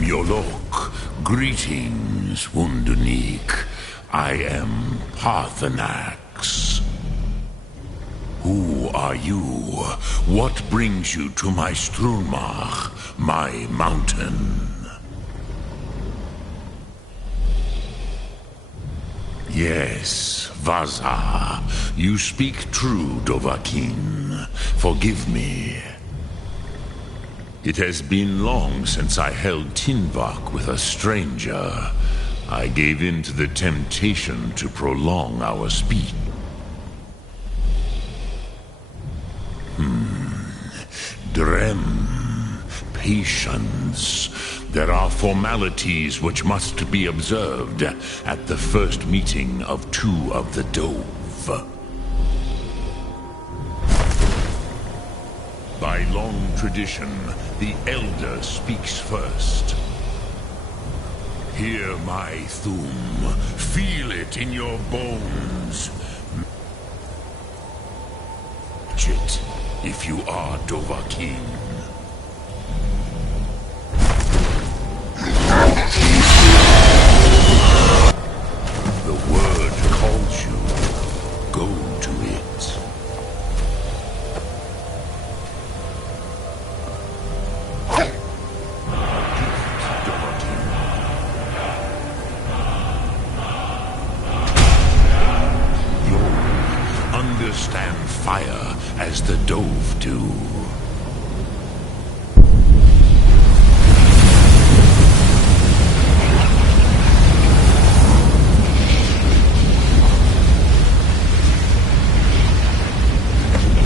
Yolok. Greetings, Wunderneek. I am Parthenax. Who are you? What brings you to my Strulmach, my mountain? Yes, Vaza. You speak true, Dovahkiin. Forgive me. It has been long since I held Tinvak with a stranger. I gave in to the temptation to prolong our speech. Drem. Patience. There are formalities which must be observed at the first meeting of two of the Dove. By long tradition, the Elder speaks first. Hear my Thum. Feel it in your bones. Match it, if you are Dovahkiin. The word calls you. Go to it. Understand fire as the Dove do.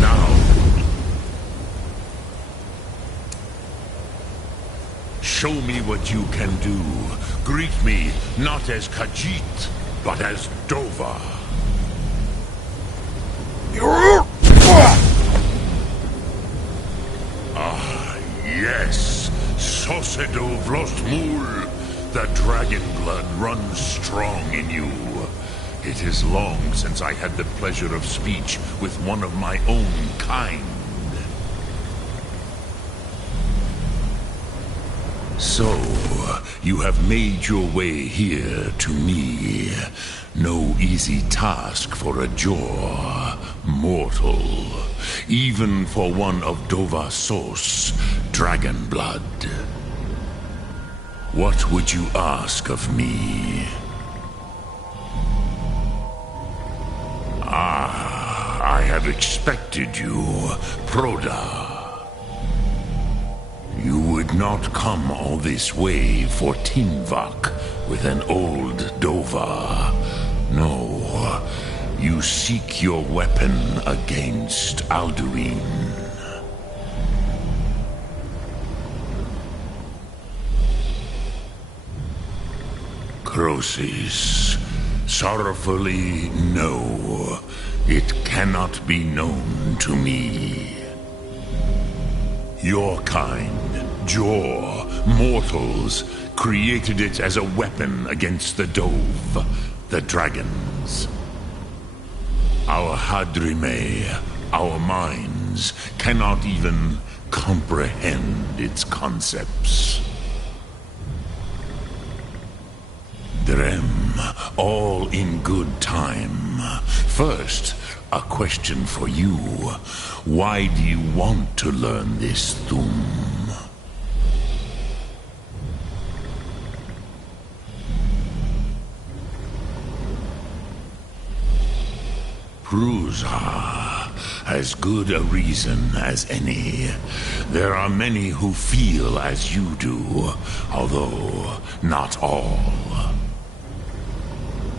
Now, show me what you can do. Greet me not as Khajiit, but as Dova. Yes, Sosedo Vlostmul. The dragon blood runs strong in you. It is long since I had the pleasure of speech with one of my own kind. So, you have made your way here to me. No easy task for a Jor, mortal. Even for one of Dova Sos, dragon blood. What would you ask of me? I have expected you, Proda. You would not come all this way for Tinvak with an old Dova. No, you seek your weapon against Alduin. Crosis, sorrowfully, no. It cannot be known to me. Your kind, Jor, mortals, created it as a weapon against the Dove, the dragons. Our Hadrime, our minds, cannot even comprehend its concepts. Drem, all in good time. First, a question for you. Why do you want to learn this Thum? Prusa, as good a reason as any. There are many who feel as you do, although not all.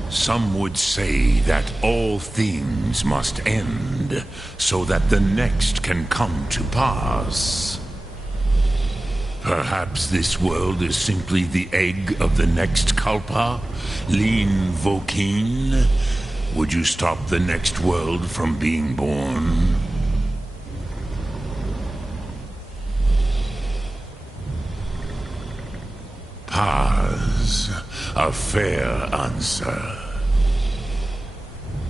Some would say that all things must end, so that the next can come to pass. Perhaps this world is simply the egg of the next Kalpa, Lin Vokin. Would you stop the next world from being born? Paz, a fair answer.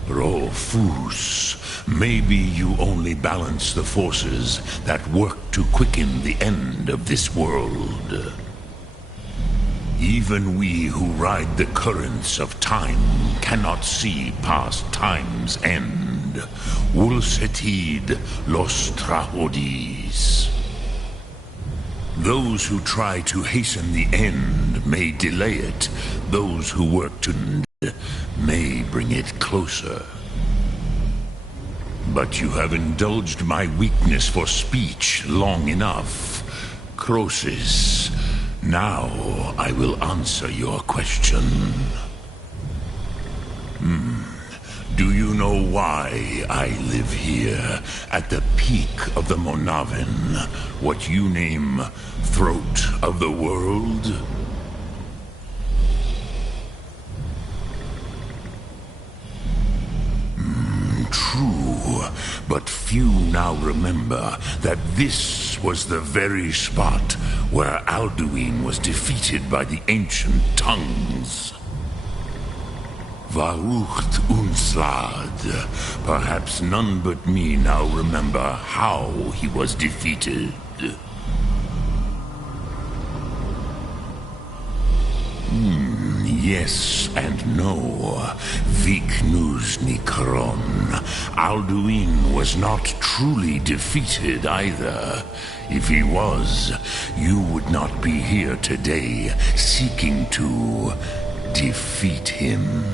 Rofus, maybe you only balance the forces that work to quicken the end of this world. Even we who ride the currents of time cannot see past time's end. Ulsetid los trahodis. Those who try to hasten the end may delay it. Those who work to end may bring it closer. But you have indulged my weakness for speech long enough. Croesus, now I will answer your question. Do you know why I live here, at the peak of the Monavin, what you name Throat of the World? True, but few now remember that this was the very spot where Alduin was defeated by the ancient tongues. Varucht Unslad. Perhaps none but me now remember how he was defeated. Yes and no. Viknus Nikron. Alduin was not truly defeated either. If he was, you would not be here today seeking to defeat him.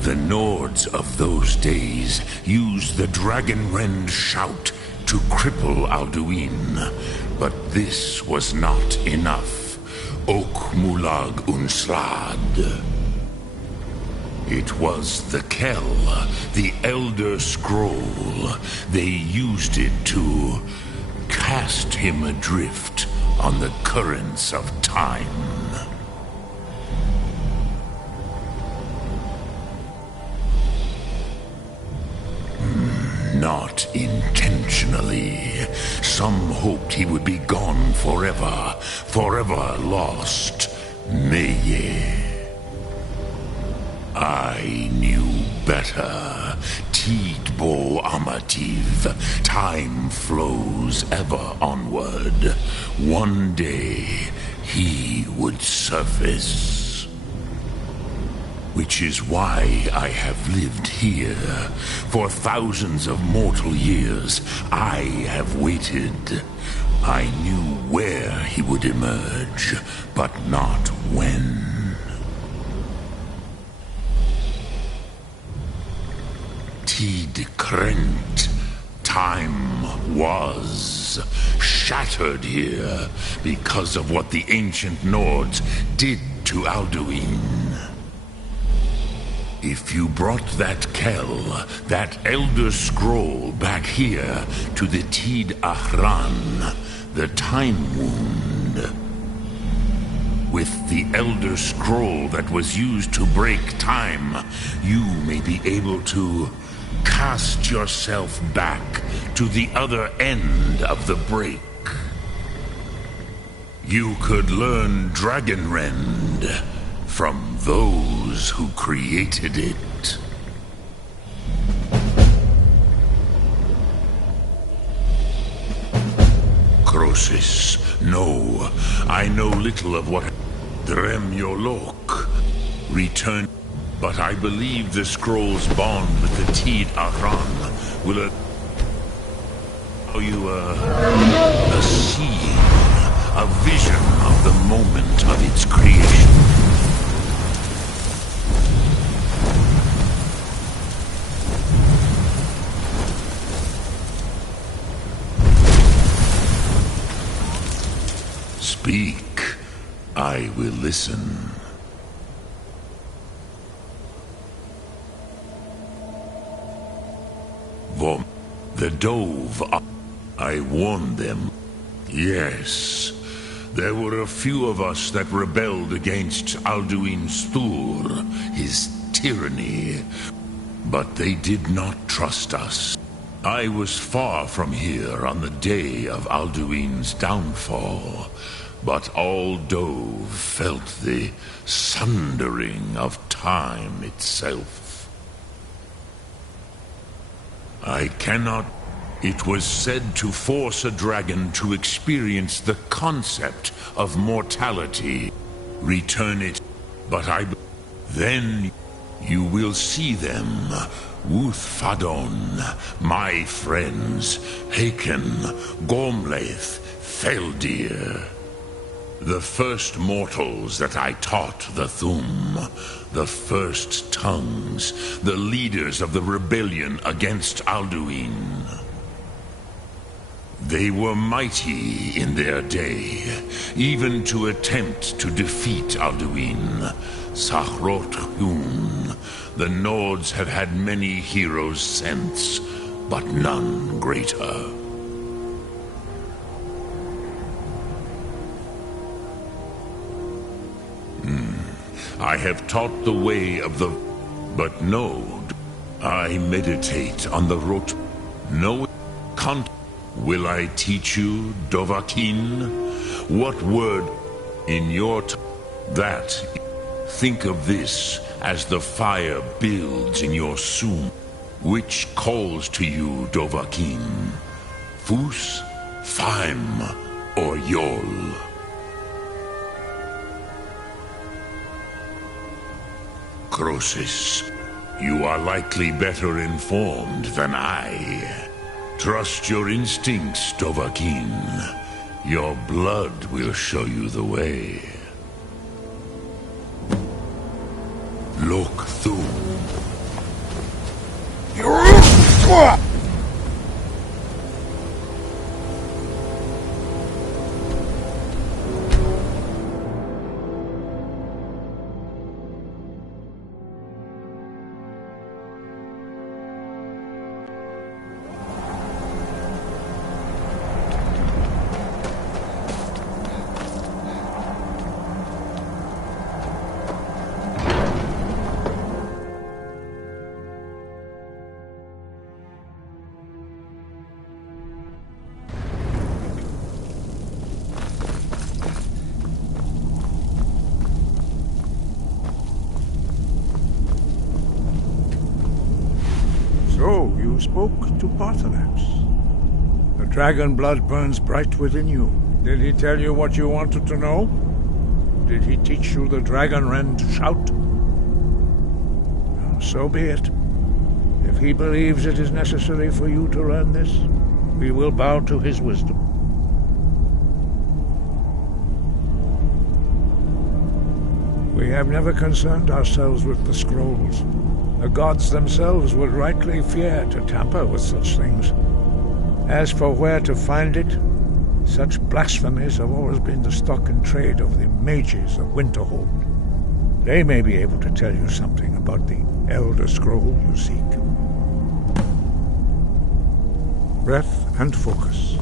The Nords of those days used the Dragonrend shout to cripple Alduin, but this was not enough. Ok Mulag Unslad. It was the Kell, the Elder Scroll. They used it to cast him adrift on the currents of time. Not intentionally. Some hoped he would be gone forever, forever lost. Meye. I knew better. Tidbo Amativ. Time flows ever onward. One day, he would surface. Which is why I have lived here. For thousands of mortal years, I have waited. I knew where he would emerge, but not when. Tid Krent. Time was shattered here because of what the ancient Nords did to Alduin. If you brought that Kell, that Elder Scroll back here to the Tid Ahran, the Time Wound, with the Elder Scroll that was used to break time, you may be able to cast yourself back to the other end of the break. You could learn Dragonrend from those who created it. Croesus, no, I know little of what Dremyolok returned, but I believe the scroll's bond with the Tid Ahran will allow you a scene, a vision of the moment of its creation. Speak. I will listen. Vom, the Dove. I warned them. Yes. There were a few of us that rebelled against Alduin Stur, his tyranny. But they did not trust us. I was far from here on the day of Alduin's downfall. But all Dove felt the sundering of time itself. I cannot It was said to force a dragon to experience the concept of mortality. Return it, but then you will see them. Wuthfadon, my friends, Haken, Gormlaith, Feldir. The first mortals that I taught the Thum, the first tongues, the leaders of the rebellion against Alduin. They were mighty in their day, even to attempt to defeat Alduin. Sahrot-Hun, the Nords have had many heroes since, but none greater. I have taught the way of the... But no, I meditate on the Rot... No, will I teach you, Dovahkiin? What word in your that... Think of this as the fire builds in your Sum. Which calls to you, Dovahkiin? Fus, Faim, or Yol? Croesus, you are likely better informed than I. Trust your instincts, Dovahkiin. Your blood will show you the way. Look through. So, you spoke to Paarthurnax. The dragon blood burns bright within you. Did he tell you what you wanted to know? Did he teach you the dragon rend shout? So be it. If he believes it is necessary for you to learn this, we will bow to his wisdom. We have never concerned ourselves with the scrolls. The gods themselves would rightly fear to tamper with such things. As for where to find it, such blasphemies have always been the stock and trade of the mages of Winterhold. They may be able to tell you something about the Elder Scroll you seek. Breath and focus.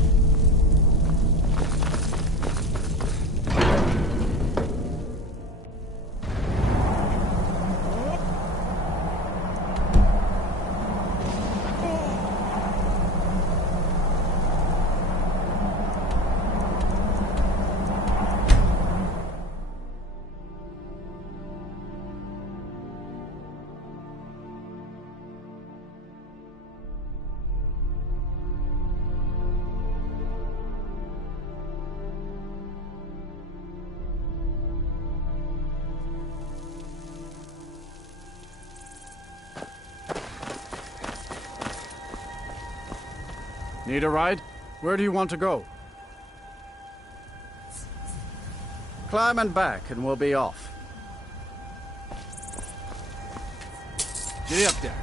Need a ride? Where do you want to go? Climb and back and we'll be off. Get up there.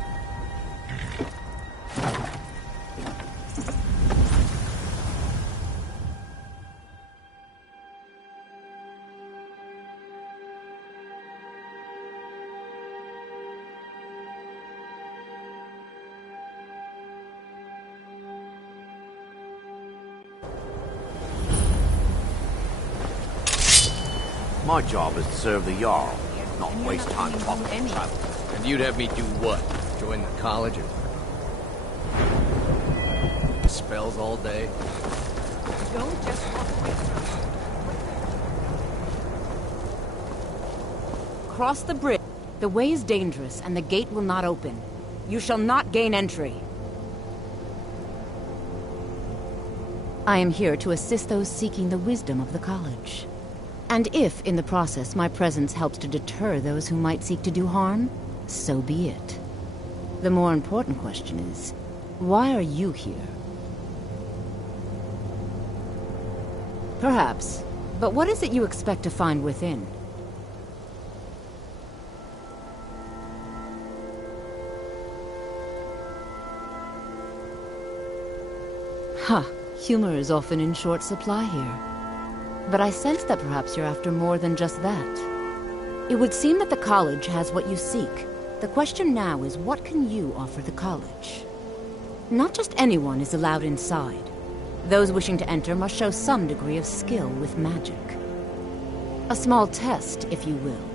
My job is to serve the Jarl, not waste time talking to travel. And you'd have me do what? Join the college and... spells all day? Don't just walk away from it. Cross the bridge. The way is dangerous, and the gate will not open. You shall not gain entry. I am here to assist those seeking the wisdom of the college. And if, in the process, my presence helps to deter those who might seek to do harm, so be it. The more important question is, why are you here? Perhaps, but what is it you expect to find within? Huh, humor is often in short supply here. But I sense that perhaps you're after more than just that. It would seem that the college has what you seek. The question now is, what can you offer the college? Not just anyone is allowed inside. Those wishing to enter must show some degree of skill with magic. A small test, if you will.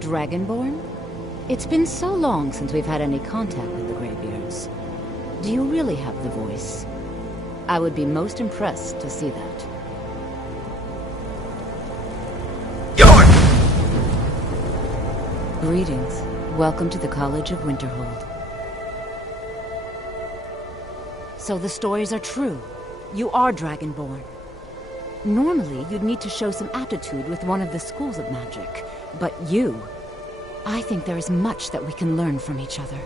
Dragonborn? It's been so long since we've had any contact with the Greybeards. Do you really have the voice? I would be most impressed to see that. Greetings. Welcome to the College of Winterhold. So the stories are true. You are Dragonborn. Normally, you'd need to show some aptitude with one of the schools of magic. But you... I think there is much that we can learn from each other.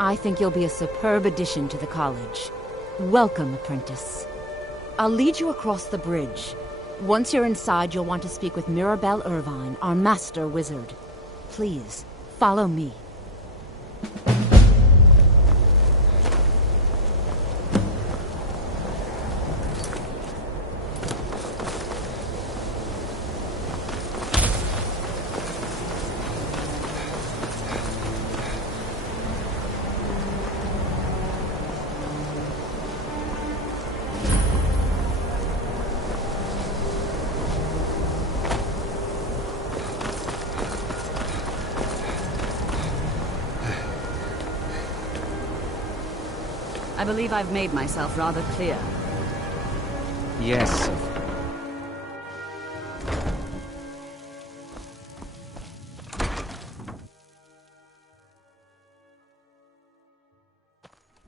I think you'll be a superb addition to the college. Welcome, apprentice. I'll lead you across the bridge. Once you're inside, you'll want to speak with Mirabelle Irvine, our master wizard. Please, follow me. I believe I've made myself rather clear. Yes.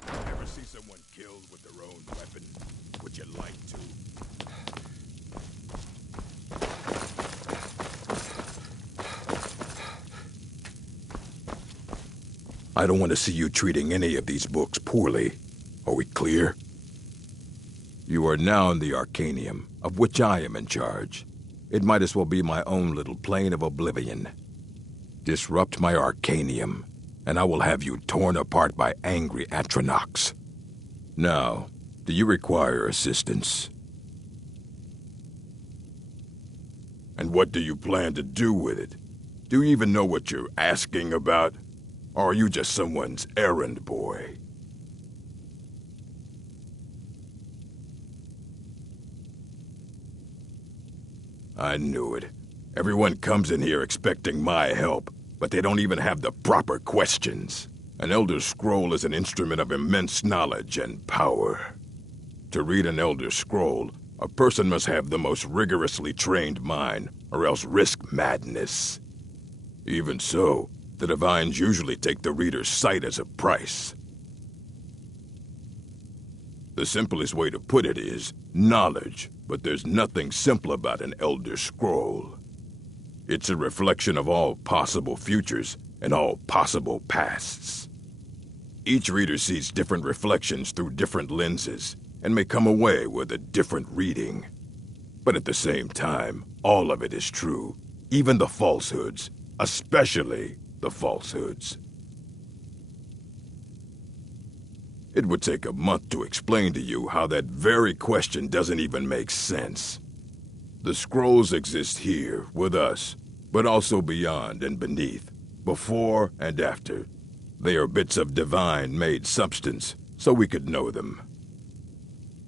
Ever see someone killed with their own weapon? Would you like to? I don't want to see you treating any of these books poorly. Are we clear? You are now in the Arcanium, of which I am in charge. It might as well be my own little plane of oblivion. Disrupt my Arcanium, and I will have you torn apart by angry Atronachs. Now, do you require assistance? And what do you plan to do with it? Do you even know what you're asking about? Or are you just someone's errand boy? I knew it. Everyone comes in here expecting my help, but they don't even have the proper questions. An Elder Scroll is an instrument of immense knowledge and power. To read an Elder Scroll, a person must have the most rigorously trained mind, or else risk madness. Even so, the Divines usually take the reader's sight as a price. The simplest way to put it is knowledge, but there's nothing simple about an Elder Scroll. It's a reflection of all possible futures and all possible pasts. Each reader sees different reflections through different lenses and may come away with a different reading. But at the same time, all of it is true, even the falsehoods, especially the falsehoods. It would take a month to explain to you how that very question doesn't even make sense. The scrolls exist here, with us, but also beyond and beneath, before and after. They are bits of divine-made substance, so we could know them.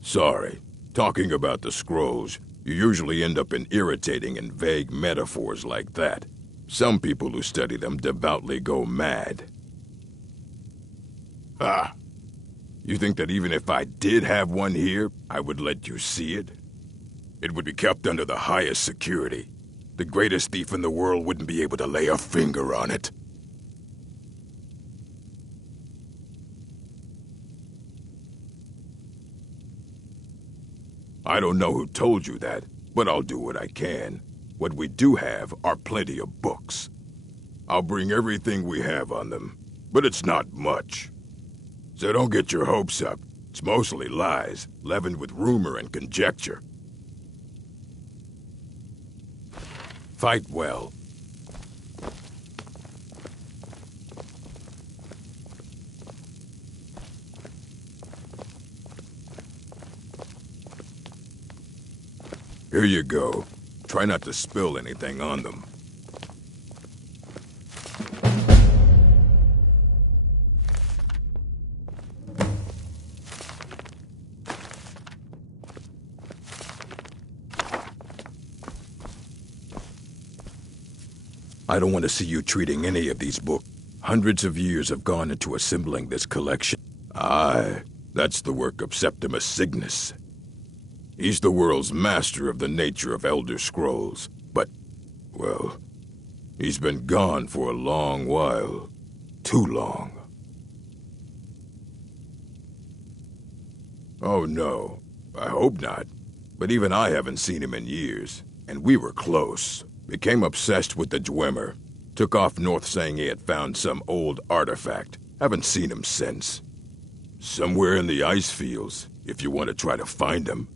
Sorry, talking about the scrolls, you usually end up in irritating and vague metaphors like that. Some people who study them devoutly go mad. Ah! You think that even if I did have one here, I would let you see it? It would be kept under the highest security. The greatest thief in the world wouldn't be able to lay a finger on it. I don't know who told you that, but I'll do what I can. What we do have are plenty of books. I'll bring everything we have on them, but it's not much. So don't get your hopes up. It's mostly lies, leavened with rumor and conjecture. Fight well. Here you go. Try not to spill anything on them. I don't want to see you treating any of these books. Hundreds of years have gone into assembling this collection. Aye, that's the work of Septimus Cygnus. He's the world's master of the nature of Elder Scrolls, but, well, he's been gone for a long while. Too long. Oh no, I hope not. But even I haven't seen him in years, and we were close. Became obsessed with the Dwemer. Took off north saying he had found some old artifact. Haven't seen him since. Somewhere in the ice fields, if you want to try to find him.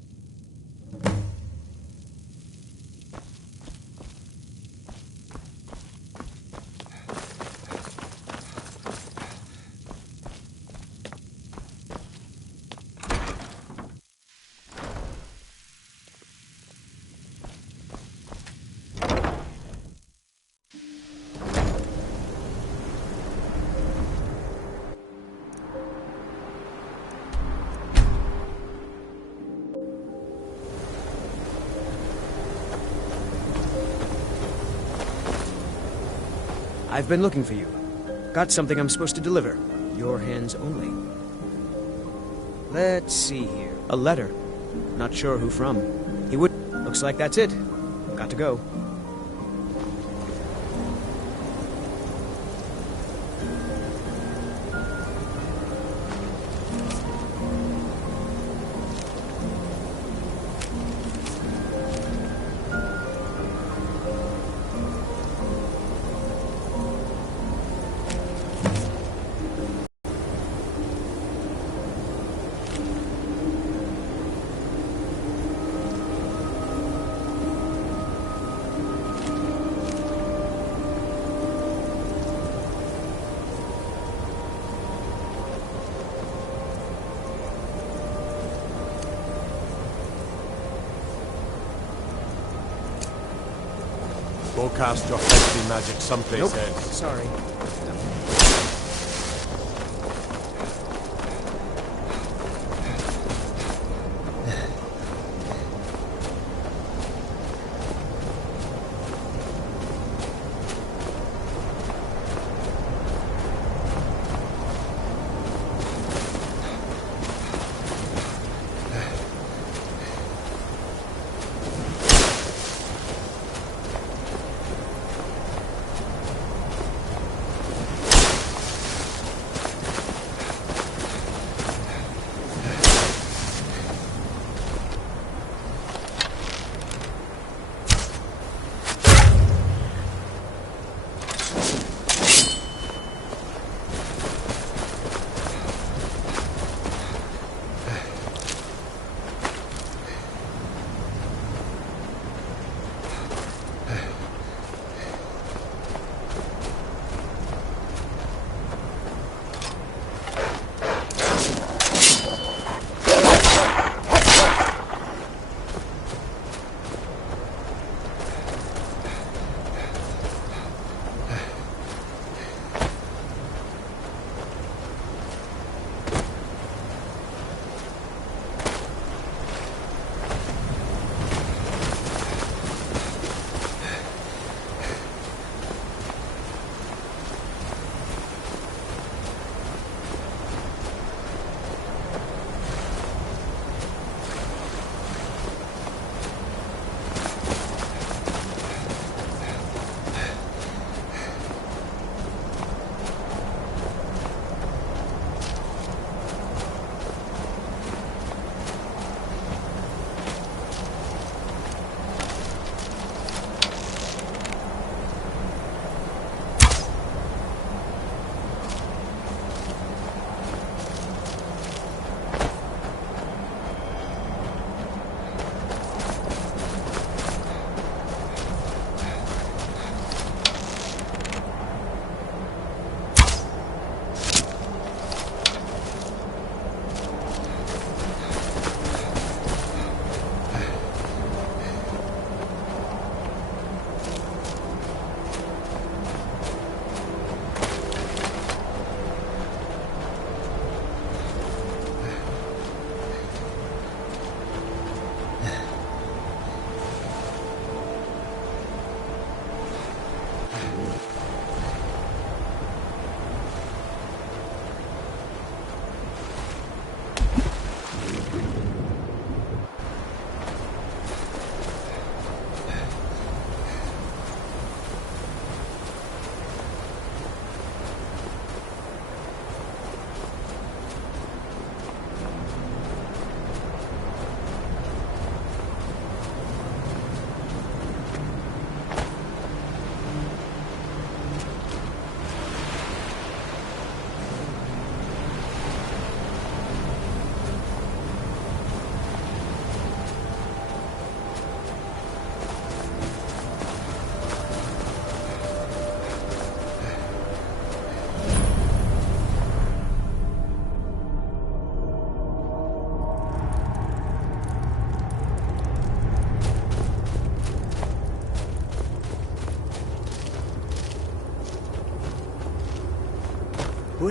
I've been looking for you. Got something I'm supposed to deliver. Your hands only. Let's see here. A letter. Not sure who from. He would... Looks like that's it. Got to go. Go cast your heavenly magic someplace Nope. else. Sorry.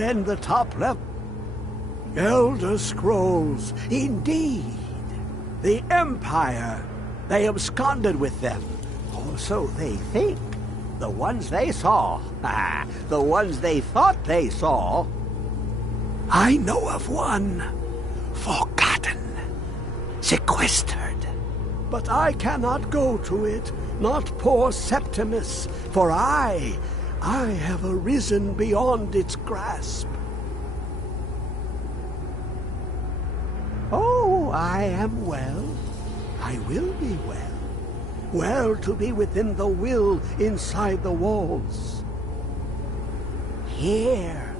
in the top level. Elder Scrolls, indeed. The Empire. They absconded with them. Or so they think. The ones they saw. The ones they thought they saw. I know of one. Forgotten. Sequestered. But I cannot go to it, not poor Septimus, for I have arisen beyond its grasp. Oh, I am well. I will be well. Well to be within the will inside the walls. Here.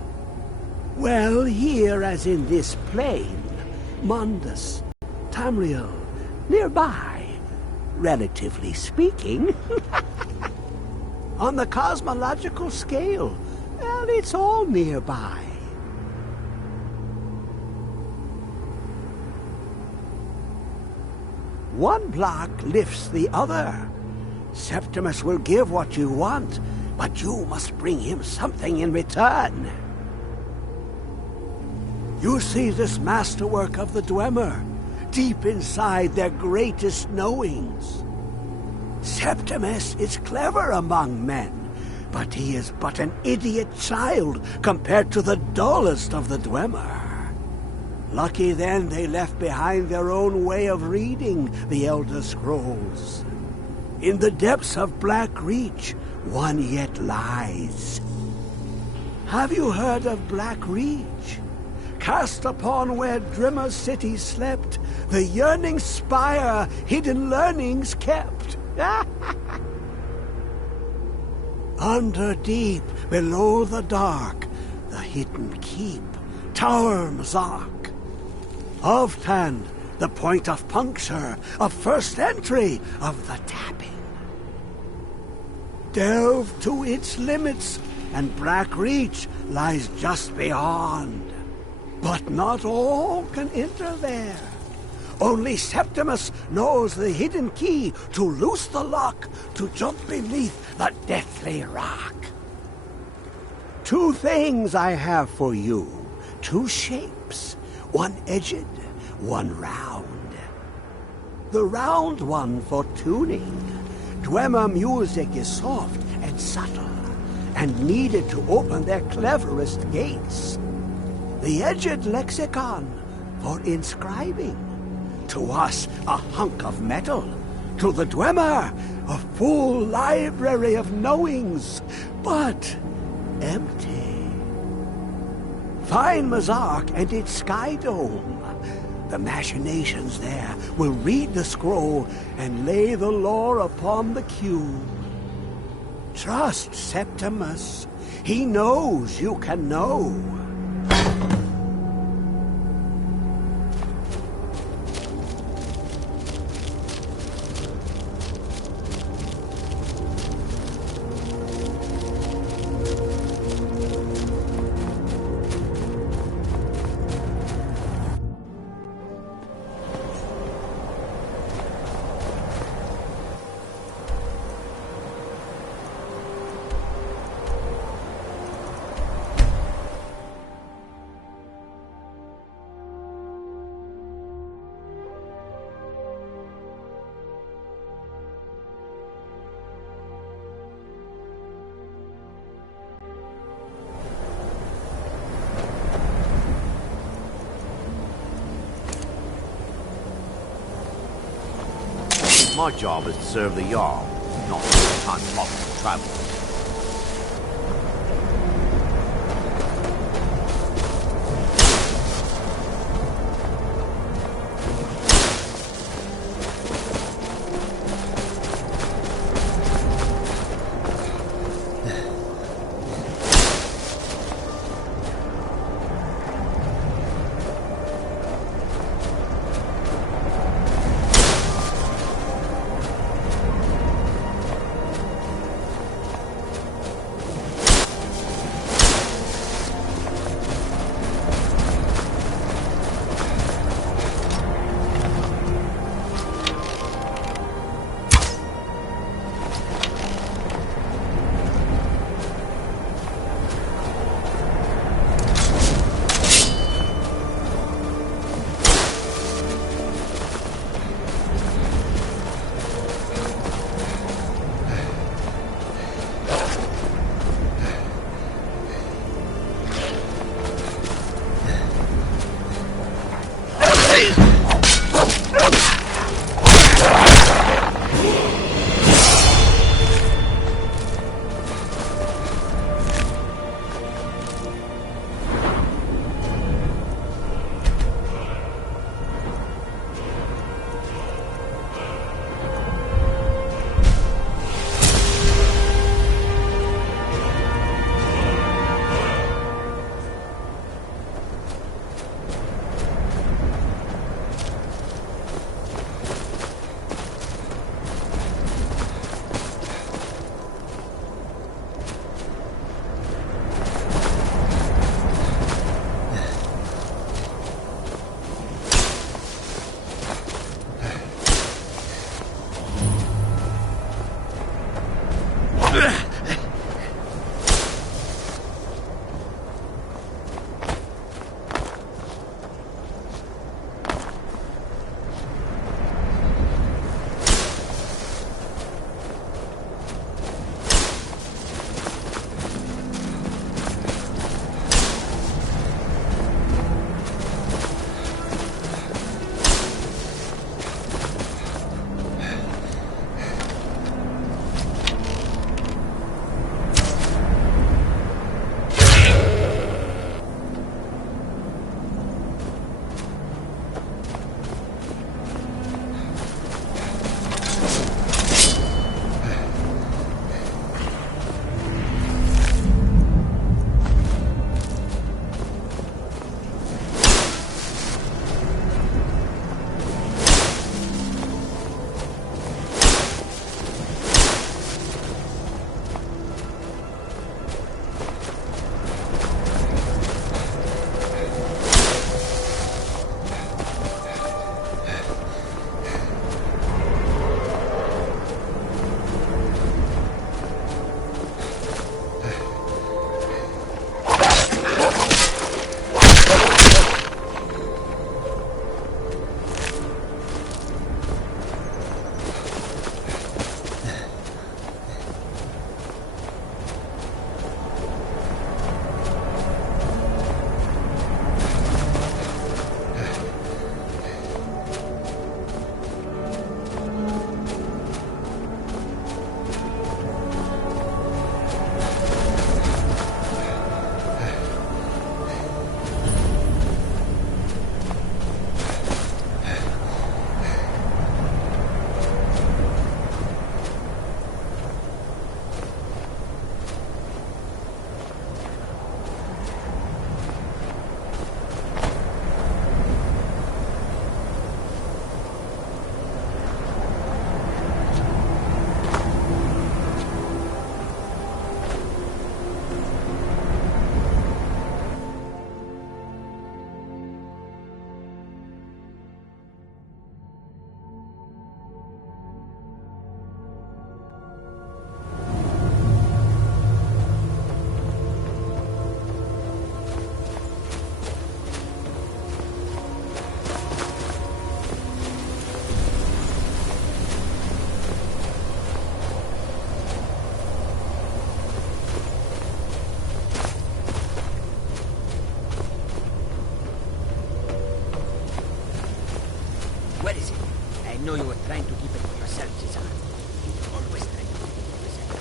Well, here as in this plain. Mundus, Tamriel, nearby. Relatively speaking. On the cosmological scale, well, it's all nearby. One block lifts the other. Septimus will give what you want, but you must bring him something in return. You see this masterwork of the Dwemer, deep inside their greatest knowings. Septimus is clever among men, but he is but an idiot child compared to the dullest of the Dwemer. Lucky then they left behind their own way of reading the Elder Scrolls. In the depths of Black Reach, one yet lies. Have you heard of Black Reach? Cast upon where Drimmer's city slept, the yearning spire hidden learnings kept. Under deep, below the dark, the hidden keep, Tower Mazark. Of Tand, the point of puncture, of first entry, of the tapping. Delve to its limits, and Black Reach lies just beyond. But not all can enter there. Only Septimus knows the hidden key to loose the lock, to jump beneath the deathly rock. Two things I have for you, two shapes, one edged, one round. The round one for tuning. Dwemer music is soft and subtle, and needed to open their cleverest gates. The edged lexicon for inscribing. To us, a hunk of metal. To the Dwemer, a full library of knowings, but empty. Find Mazark and its sky dome. The machinations there will read the scroll and lay the lore upon the cube. Trust Septimus. He knows you can know. My job is to serve the Jarl, not waste time talking to travelers. know you were trying to keep it for yourself, Cesar. Always trying to keep it for yourself.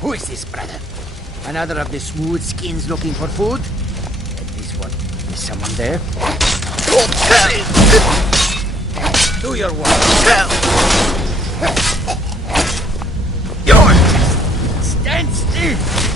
Who is this, brother? Another of the smooth skins looking for food? And this one, is someone there? Do your work. Yours! Stand still!